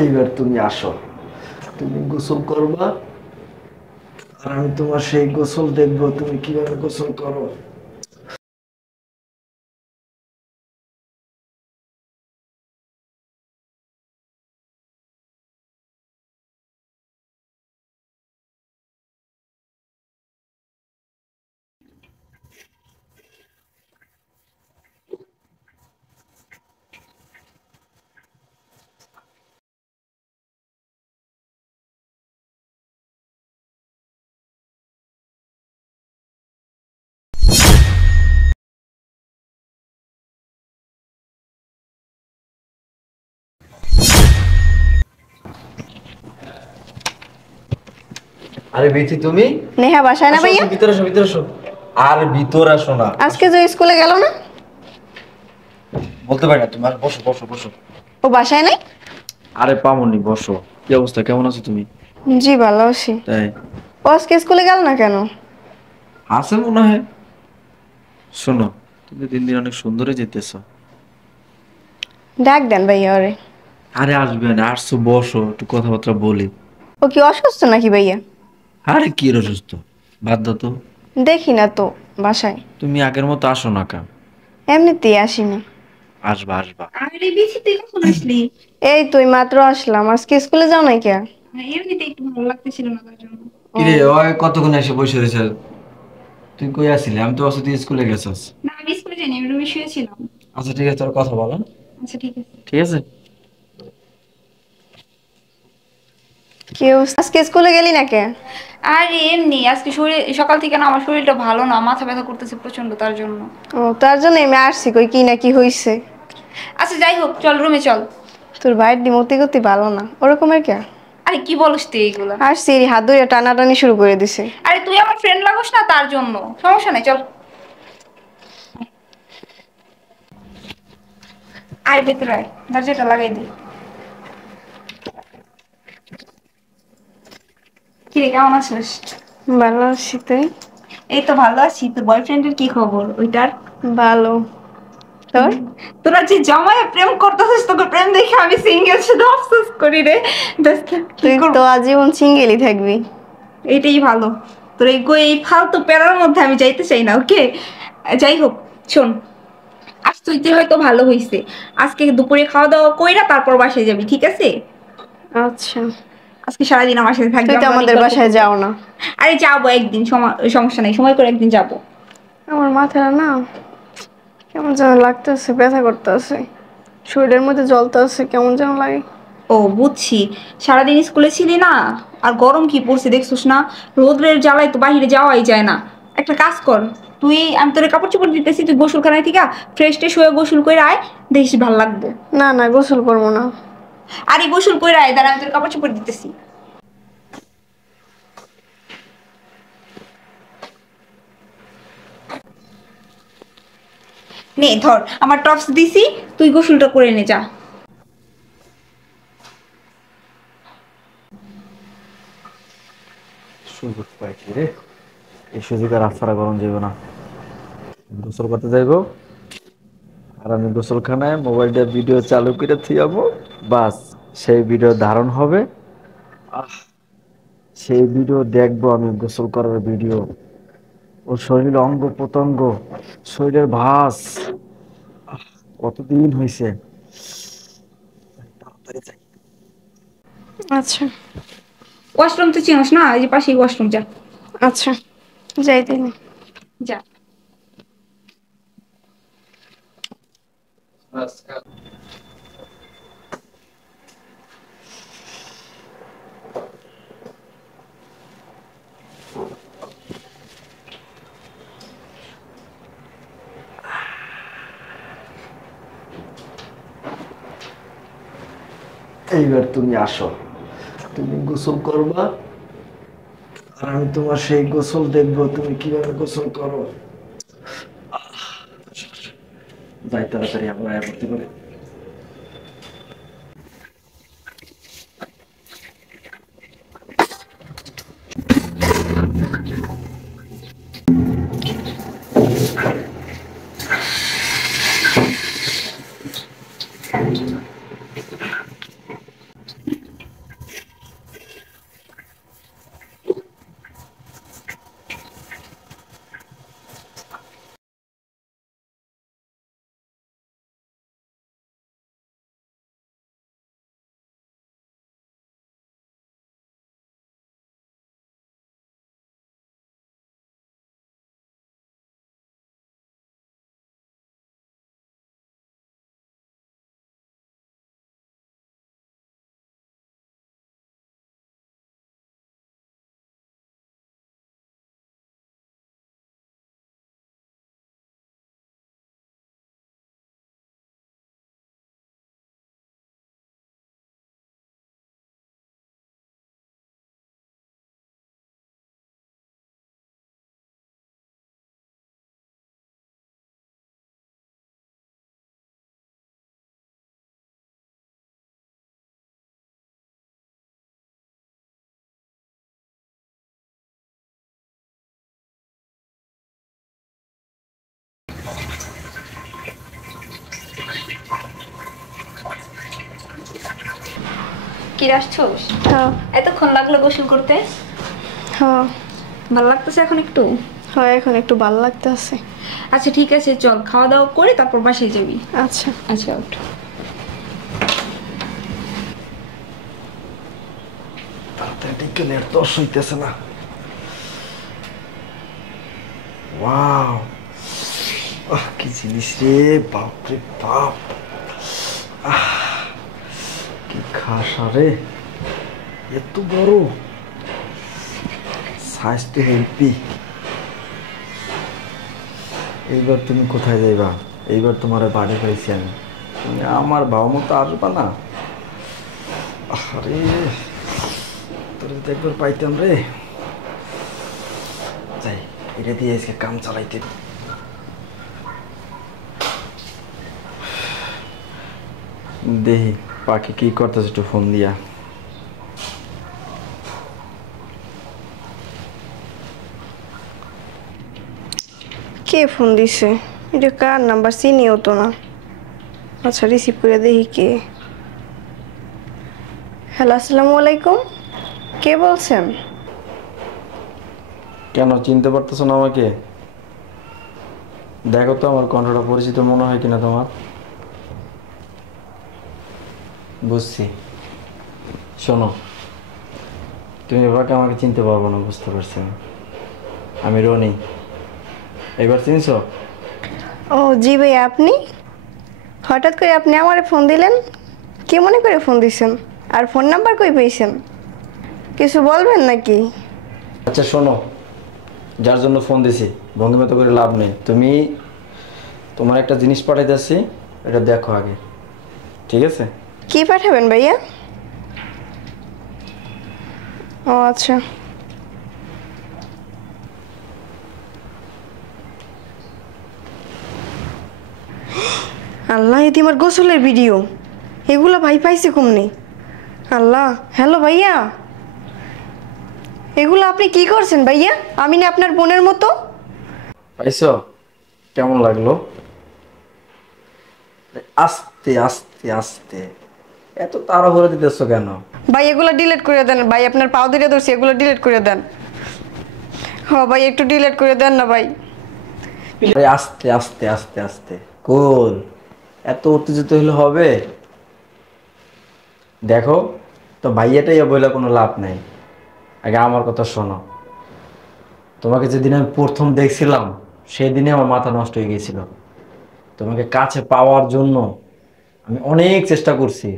এইবার তুমি আসো, তুমি গোসল করবা আর আমি তোমার সেই গোসল দেখবো তুমি কিভাবে গোসল করো। আরে বিথি তুমি নেহা বাসায় না আসো, ভাইয়া? আসো, ভিতরে আসো, ভিতরে আসো। আর ভিতরে আসো না, আজকে আসো। যে স্কুলে গেল না? বলতে পারি না, তুমি বসো বসো বসো। ও বাসায় নাই? আরে পামনি, বসো। কি অবস্থা, কেমন আছো তুমি? জি ভালো আছি। তাই? ও আজকে স্কুলে গেল না কেন? আছে মনে হয়। শোনো, তুমি দিন দিন অনেক সুন্দরই যেতেছো। ডাক দেন ভাইয়া ওরে। আরে আসবে না, আসছো, বসো, একটু কথাবার্তা বলি। ও কি অসুস্থ নাকি ভাইয়া? আরে কি এর অসুস্থ, বাদ দাও তো। দেখি না তো বাসায়। তুমি আগের মতো আসো না কেন? এমনিতেই আসিনি। আসবা আসবা। আরে বেশি তুই কখন আসলি? এই তুই মাত্র আসলাম, আজকে স্কুলে যাও নাই কে? এমনিতে একটু ভালো লাগতেছিল না তার জন্য। ও কিরে, ওই কতক্ষণ এসে বসে রয়েছে? তুই কই আসলি? আমি তো আসলে তুই স্কুলে গেছিস। না আমি স্কুলে যাইনি, আমি রুমে শুয়েছিলাম। আচ্ছা ঠিক আছে, তোর কথা বলো। আচ্ছা ঠিক আছে। ঠিক আছে। কি অবস্থা? আজকে স্কুলে গেলি না কে? আরে এমনি আজকে শরীর সকাল থেকে না আমার শরীরটা ভালো না, মাথা ব্যথা করতেছে প্রচন্ড তার জন্য। ও তার জন্য আমি আসছি, কই কি না কি হইছে। আচ্ছা যাই হোক, চল রুমে চল। তোর ভাইয়ের দিমতি গতি ভালো না, ওরকমের কে? আরে কি বলিস তুই এইগুলা? আসছি হাত ধরে টানাটানি শুরু করে দিছে। আরে তুই আমার ফ্রেন্ড লাগোস না তার জন্য, সমস্যা নাই চল। আয় ভেতরে আয়, দরজাটা লাগাই দে। কিরে কেমন আছিস? ভালো আছি, তুই? এই তো ভালো আছি। তোর বয়ফ্রেন্ডের কি খবর ওইটার? ভালো। তোর? তোরা যে জমায়ে প্রেম করতেছিস, তোকে প্রেম দেখে আমি সিঙ্গেল শুধু আফসোস করি রে। দোস্ত কি তুই করব? তো আজীবন সিঙ্গেলই থাকবি। এটাই ভালো। তোর এই ফালতু প্যারার মধ্যে আমি যাইতে চাই না, ওকে? যাই হোক, শোন, আজ তুই হয়তো ভালো হইছে। আজকে দুপুরে খাওয়া দাওয়া কইরা তারপর বাসায় যাবি, ঠিক আছে? আচ্ছা। আজকে সারাদিন আমার সাথে থাকবি, তুই তো আমরা অনেক আমাদের গল্প বাসায় করবো। যাও না। আরে যাবো একদিন, সমস্যা নাই, সময় করে একদিন যাবো। আমার মাথাটা না কেমন যেন লাগতেছে, ব্যথা করতেছে, শরীরের মধ্যে জ্বলতেছে, কেমন যেন লাগে। ও বুঝছি, সারাদিন স্কুলে ছিলি না, আর গরম কি পড়ছে দেখছিস না? রোদ্রের জ্বালায় তো বাইরে যাওয়াই যায় না। একটা কাজ কর, আমি তোর কাপড় চোপড় দিতেছি, তুই গোসলখানায় থেকে ফ্রেশ ট্রেশ হয়ে গোসল করে আয়, দেখিস ভালো লাগবে। না না, গোসল করবো না। আরে গোসল করে আয়, দাঁড়া আমি তোর কাপড় চোপড় দিতেছি। নে ধর, আমার টপস দিছি, তুই গোসলটা করে নে যা। সুযোগ পাইছি রে, এই সুযোগ আর আফারা গরম যাইব না। গোসল করতে যাইবো আর আমি গোসলখানায় মোবাইলটা ভিডিও চালু করে থিয়াবো। বাস, সেই ভিডিও ধারণ হবে। আহ, সেই ভিডিও দেখবো আমি, গোসল করার ভিডিও। ওর শরীরের অঙ্গ প্রত্যঙ্গ, শরীরের ভাঁজ, কতদিন হয়েছে। তাড়াতাড়ি যাই। আচ্ছা ওয়াশরুম তো চিনোস না, এই যে পাশেই ওয়াশরুম, যা আচ্ছা, যাই দিনি। যা। এইবার তুমি আসো, তুমি গোসল করবা আর আমি তোমার সেই গোসল দেখবো তুমি কিভাবে গোসল করো। যাই তাড়াতাড়ি, আমরা ভর্তি করে। কি আসছোস? হ্যাঁ এতক্ষণ লাগলো গোসল করতে? হ্যাঁ ভালো লাগতেছে এখন একটু? হ্যাঁ এখন একটু ভালো লাগতেছে। আচ্ছা ঠিক আছে, চল খাওয়া দাওয়া করে তারপর বাসায় যাবি। আচ্ছা আচ্ছা ওঠ। তাড়াতাড়ি গেলে আর দশ হইতেছে না। ওয়াও, কি জিনিস রে, বাপরে বাপ, কি খাসা রে, এত বড় সাইজ তো হেলপি। এইবার তুমি কোথায় যাইবা? এইবার তোমার বাড়ি পাইছি আমি, তুমি আমার বাবা মতো আসবা না? আরে তোর যদি একবার পাইতাম রে। যাই, এটা দিয়ে আজকে কাম চালাইতে। দেখি পাখি কি করতেছে, একটু ফোন দিয়া। কে ফোন দিছে? এটা কার নাম্বার? চিনিও তো না। আচ্ছা রিসিভ করে দেখি কে। হ্যালো আসসালামু আলাইকুম, কে বলছেন? কেন চিনতে পারতেছো না আমাকে? দেখো তো আমার কণ্ঠটা পরিচিত মনে হয় কিনা তোমার। বুঝছি, শোনো, তুমি এবারকে আমাকে চিনতে পারবো না, বুঝতে পারছি। আমি রনি, এবার চিনছো? ও জি ভাই, আপনি হঠাৎ করে আপনি আমারে ফোন দিলেন? কি মনে করে ফোন দিছেন? আর ফোন নাম্বার কই পেয়েছেন? কিছু বলবেন নাকি? আচ্ছা শোনো, যার জন্য ফোন দিছি বন্ধুমতো করে লাভ নেই। তুমি তোমার একটা জিনিস পাঠাইতেছি, এটা দেখো আগে, ঠিক আছে? কি পাঠাবেন ভাইয়া? ও আচ্ছা। আল্লাহ, এটি আমার গোসলের ভিডিও। এগুলো ভাই পাইছে কমনে? আল্লাহ, হ্যালো ভাইয়া, এগুলো আপনি কি করছেন ভাইয়া? আমি না আপনার বোনের মতো? পাইছো? কেমন লাগলো? আস্তে আস্তে আস্তে, এত তাড়াহুড়ো দিতেছো কেন? ভাই এগুলো ডিলিট করে দেন ভাই, আপনার পাও ধরে ধরছি, এগুলো ডিলিট করে দেন। হ ভাই একটু ডিলিট করে দেন না ভাই। আরে আস্তে আস্তে আস্তে আস্তে, কোল এত উত্তেজিত হলে হবে? দেখো তো, ভাইয়াটাই বলে কোনো লাভ নাই। আগে আমার কথা শোনো, তোমাকে যেদিন আমি প্রথম দেখছিলাম সেই দিনে আমার মাথা নষ্ট হয়ে গিয়েছিল। তোমাকে কাছে পাওয়ার জন্য আমি অনেক চেষ্টা করছি,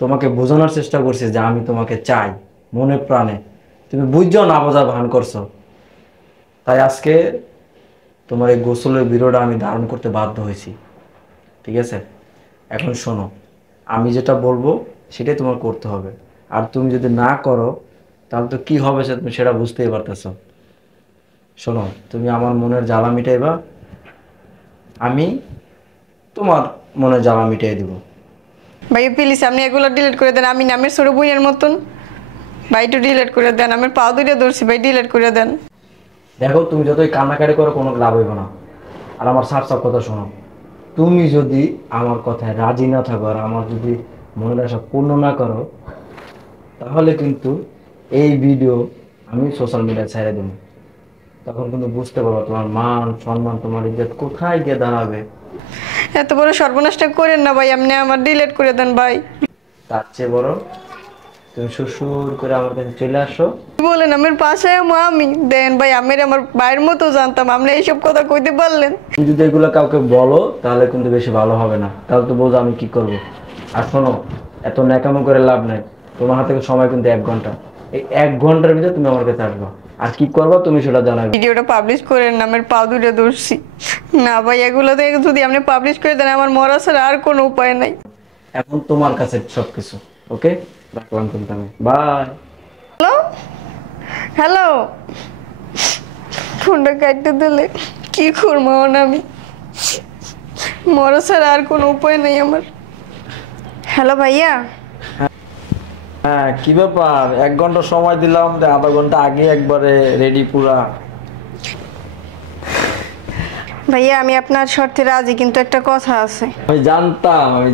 তোমাকে বোঝানোর চেষ্টা করছি যে আমি তোমাকে চাই মনে প্রাণে। তুমি বুঝছো না, বোঝার ভান করছো। তাই আজকে তোমার এই গোসলের ভিডিওটা আমি ধারণ করতে বাধ্য হয়েছি, ঠিক আছে? এখন শোনো, আমি যেটা বলবো সেটাই তোমার করতে হবে। আর তুমি যদি না করো তাহলে তো কি হবে তুমি সেটা বুঝতেই পারতেছো। শোনো, তুমি আমার মনের জ্বালা মিটাইবা, আমি তোমার মনের জ্বালা মিটাই দিব। ভাই প্লিজ আপনি এগুলো ডিলিট করে দেন। আমি নামের ছোট বোনের মতন। ভাই একটু ডিলিট করে দেন, আমার পাও ধরে ধরছি ভাই, ডিলিট করে দেন। দেখো, তুমি যতই কান্নাকাটি করো কোনো লাভ হইব না। আর আমার সাফ সাফ কথা শোনো, তুমি যদি আমার কথায় রাজি না থাকো আর আমার যদি মনের আশা পূর্ণ না করো, তাহলে কিন্তু এই ভিডিও আমি সোশ্যাল মিডিয়ায় ছেড়ে দেবো। তখন কিন্তু বুঝতে পারবো তোমার মান সম্মান, তোমার ইজ্জত কোথায় গিয়ে দাঁড়াবে। এত বড় সর্বনাশটা করেন না ভাই, আপনি আমার ডিলিট করে দেন ভাই। তার চেয়ে বড় তুমি শ্বশুর করে আমার কাছে চলে আসো। কি বলেন? আমার পাশে আমি দেন ভাই, আমি আমার ভাইয়ের মতো জানতাম, আপনি এইসব কথা কইতে পারলেন? তুমি যদি এগুলো কাউকে বলো তাহলে কিন্তু বেশি ভালো হবে না, তাহলে তো বোঝো আমি কি করবো। আর শোনো, এত ন্যাকামো করে লাভ নাই। তোমার হাতে সময় কিন্তু 1 ঘন্টা, এই 1 ঘন্টার ভিতরে তুমি আমার কাছে আসবা। আর কি করবা তুমি সেটা জানাবে। ভিডিওটা পাবলিশ করেন না, আমার পাও ধরে ধরছি। না ভাই, এগুলো থেকে যদি আপনি পাবলিশ করে দেন আমার মরা ছাড়া আর কোনো উপায় নাই। এখন তোমার কাছে সবকিছু ওকে, রাখলাম কিন্তু আমি, বাই। হ্যালো হ্যালো, ফোনটা কাটতে দিলে কি করবো এখন আমি? মরা ছাড়া আর কোনো উপায় নেই আমার। হ্যালো ভাইয়া, হ্যাঁ কি ব্যাপার, 1 ঘন্টা সময় দিলাম, আধা ঘন্টা আগে একবারে রেডি পুরা। ভাইয়া আমি আপনার শর্তে রাজি, কিন্তু একটা কথা আছে। আমি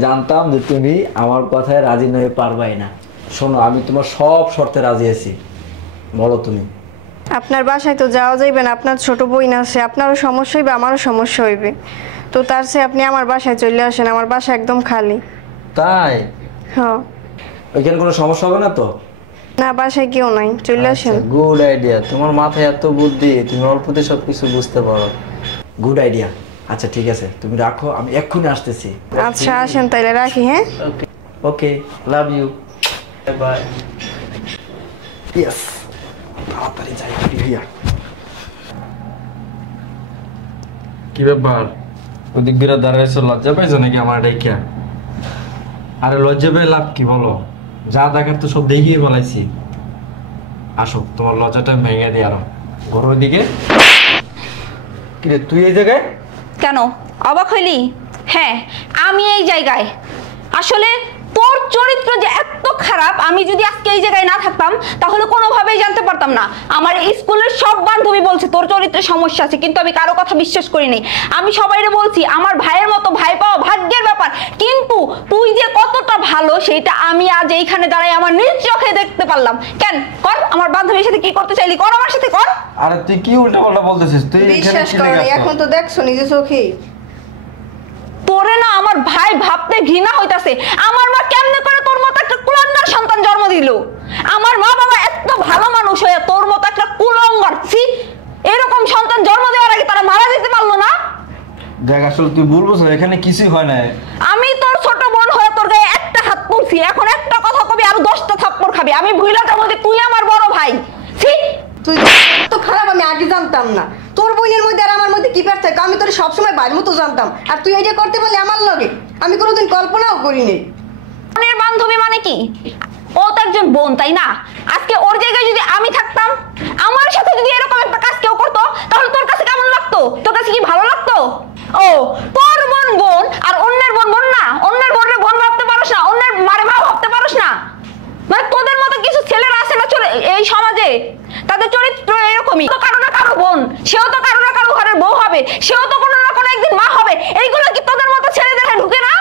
জানতাম যে তুমি আমার কথায় রাজি নয়ে পারবাই না। শোনো, আমি তোমার সব শর্তে রাজি আছি, বলো তুমি। আপনার বাসায় তো যাওয়া যাইবে না, আপনার ছোট বোন আছে, আপনারও সমস্যা হইবে আমারও সমস্যা হইবে। তো তার চেয়ে আপনি আমার বাসায় চলে আসেন, আমার বাসা একদম খালি। তাই? হ্যাঁ। ওইখানে কোনো সমস্যা হবে না তো? না, বাসায় কেউ নাই, চলে আসেন। গুড আইডিয়া, তোমার মাথায় এত বুদ্ধি, তুমি অল্পতে সবকিছু বুঝতে পারো। Good idea. আচ্ছা ঠিক আছে, তুমি রাখো, আমি এক্ষুনি আসতেছি। আচ্ছা আসেন তাইলে, রাখি। হ্যাঁ, ওকে, লাভ ইউ, বাই। ইয়েস, তাড়াতাড়ি যাই ভাইয়া। কি ব্যাপার, ওদিক বিরাট দাঁড়াইছো, লজ্জা পাইছো নাকি আমার ডাইকা? আরে লজ্জা পেয়ে লাভ কি বলো, যা দেখার তো সব দেখিয়ে বলাইছি। আসো, তোমার লজ্জাটা ভেঙে দিই আরো। ঘরের দিকে। কিরে তুই এই জায়গায়? কেন অবাক হইলি? হ্যাঁ, আমি এই জায়গায়। আসলে তোর চরিত্র যে এত খারাপ, আমি যদি আজকে এই জায়গায় না থাকতাম তাহলে কোনোভাবেই জানতে পারতাম না। আমার এই স্কুলের সব বান্ধবী বলছে তোর চরিত্রে সমস্যা আছে, কিন্তু আমি কারো কথা বিশ্বাস করিনি। আমি সবাইরে বলছি আমার ভাইয়ের মতো ভাই পাওয়া ভাগ্যের ব্যাপার, কিন্তু তুই যে কতটা ভালো সেটা আমি আজ এইখানে দাঁড়াই আমার নিজ চোখে দেখতে পারলাম। কেন কর, আমার বান্ধবীর সাথে কি করতে চাইলি কর, আমার সাথে কর। আরে তুই কি উল্টাপাল্টা বলতেছিস? তুই এখানে বিশ্বাস কি করেন, লেগে এখন তো দেখছো নিজে চোখে। তোরে না আমার ভাই ভাবতে ঘৃণা হইতাছে। আমার মা কেমনে করে তোর মতো একটা কুলাঙ্গার সন্তান জন্ম দিল? আমার মা বাবা এত ভালো মানুষ হয়ে তোর মতো একটা কুলাঙ্গার, ছি, এরকম সন্তান জন্ম দেওয়ার আগে তারা মারা যেতে পারলো না? দেখ, আসলে তুই ভুল বুঝছো, এখানে কিছুই হয় না। আমি তোর ছোট বোন হয়ে তোর গায়ে একটা হাত তুলছি, এখন একটা কথা কবি আর 10টা থাপ্পড় খাবি। আমি ভুইলা যাবো যে তুই আমার বড় ভাই। ছি, তুই তো খারাপ, আমি আগে জানতাম না। তোর বোনের মধ্যে আর আমার মধ্যে কি পার্থক্য, আমি তোর সবসময় ভাইয়ের মতো জানতাম। আর তুই এটা করতে পারলি আমার লগে, আমি কোনোদিন কল্পনাও করিনি। বোনের বান্ধবী মানে কি? ও তো একজন বোন, তাই না? আজকে ওর জায়গায় যদি আমি থাকতাম, আমার সাথে যদি এরকম একটা কাজ কেউ করতো, তাহলে তোর কাছে কেমন লাগতো? তোর কাছে কি ভালো লাগতো? ও, তোর বোন বোন আর অন্যের বোন বোন না? অন্যের বোনের বোন ভাবতে পারোস না, অন্যের মারে মা ভাবতে পারোস না? মানে তোদের মতো কিছু ছেলেরা আছে না এই সমাজে, তাদের চরিত্র এরকমই। তো কারো না কারো বোন, সেও তো কারো না কারো ঘরের বউ হবে, সেও তো কোনো না কোনো একদিন মা হবে। এইগুলো কি তোদের মতো ছেলেদের ঢুকে না?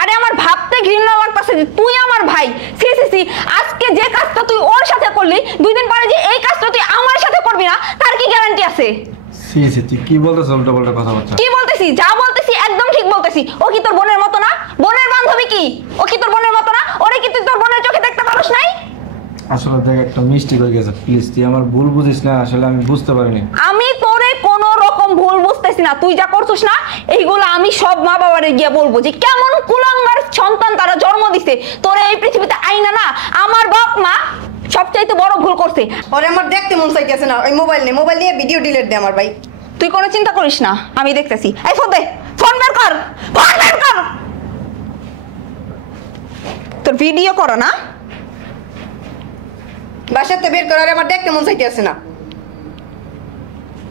আরে আমার ভাবতে ঘৃণা লাগতেছে যে তুই আমার ভাই। সি সি সি, আজকে যে কাজটা তুই ওর সাথে করলি, 2 দিন পরে যে এই কাজটা তুই আমার সাথে করবি না, তার কি গ্যারান্টি আছে? সি সি, তুই কি বলতেছ উল্টাপাল্টা কথাবার্তা? কি বলতেছি? যা বলতেছি একদম ঠিক বলতেছি। ও কি তোর বোনের মতো না? বোনের বান্ধবী কি ও কি তোর বোনের মতো না? ওরে কি তুই তোর বোনের চোখে দেখতে পারোস নাই? আসলে দেখ, একটা মিস্টেক হয়ে গেছে, প্লিজ তুই আমার ভুল বুঝিস না, আসলে আমি বুঝতে পারিনি। আমি তোরে কোনো রকম ভুল বুঝতেছি না। তুই যা করছিস না, এইগুলো আমি সব মা বাবারে গিয়ে বলবো যে কেমন কুলাঙ্গার সন্তান তারা জন্ম দিছে। তোরে এই পৃথিবীতে আইনা না, আমার বাপ মা সবচাইতে বড় ভুল করছে। ওরে আমার দেখতে মন চাইতেছে না, ওই মোবাইল নিয়ে ভিডিও ডিলিট দে আমার ভাই। তুই কোনো চিন্তা করিস না, আমি দেখতেছি। এই ফোন দে, ফোন বের কর, ফোন বের কর। তোর ভিডিও করো না? বাসাতে বের করার আমার দেখতে মন চাইতেছে না।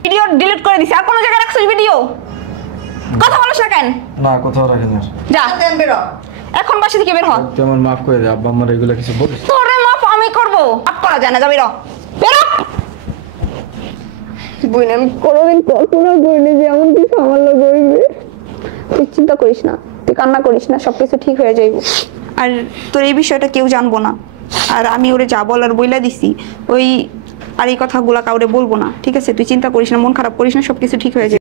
ভিডিও ডিলিট করে দিছি। আর কোনো জায়গায় রাখছিস ভিডিও? কথা বলিস না কেন? না, কোথাও রাখি না। যা দেন বেরো। এখন বাসা থেকে বের হ। তুই আমার মাফ করে দে, আব্বা আমার এগুলো কিছু বলিস। তোরে মাফ আমি করবো? মাফ করা যায় না, যাবি র, বেরো। বোন, আমি কোনোদিন কল্পনা করিনি যে এমন কিছু আমার লোক হইবে। তুই চিন্তা করিস না, তুই কান্না করিস না, সবকিছু ঠিক হয়ে যাইব। আর তোর এই বিষয়টা কেউ জানবো না। আর আমি ওরে যা বলার বইলা দিছি, ওই আর এই কথাগুলা কাউরে বলবো না, ঠিক আছে? তুই চিন্তা করিস না, মন খারাপ করিস না, সবকিছু ঠিক হয়ে যাবে।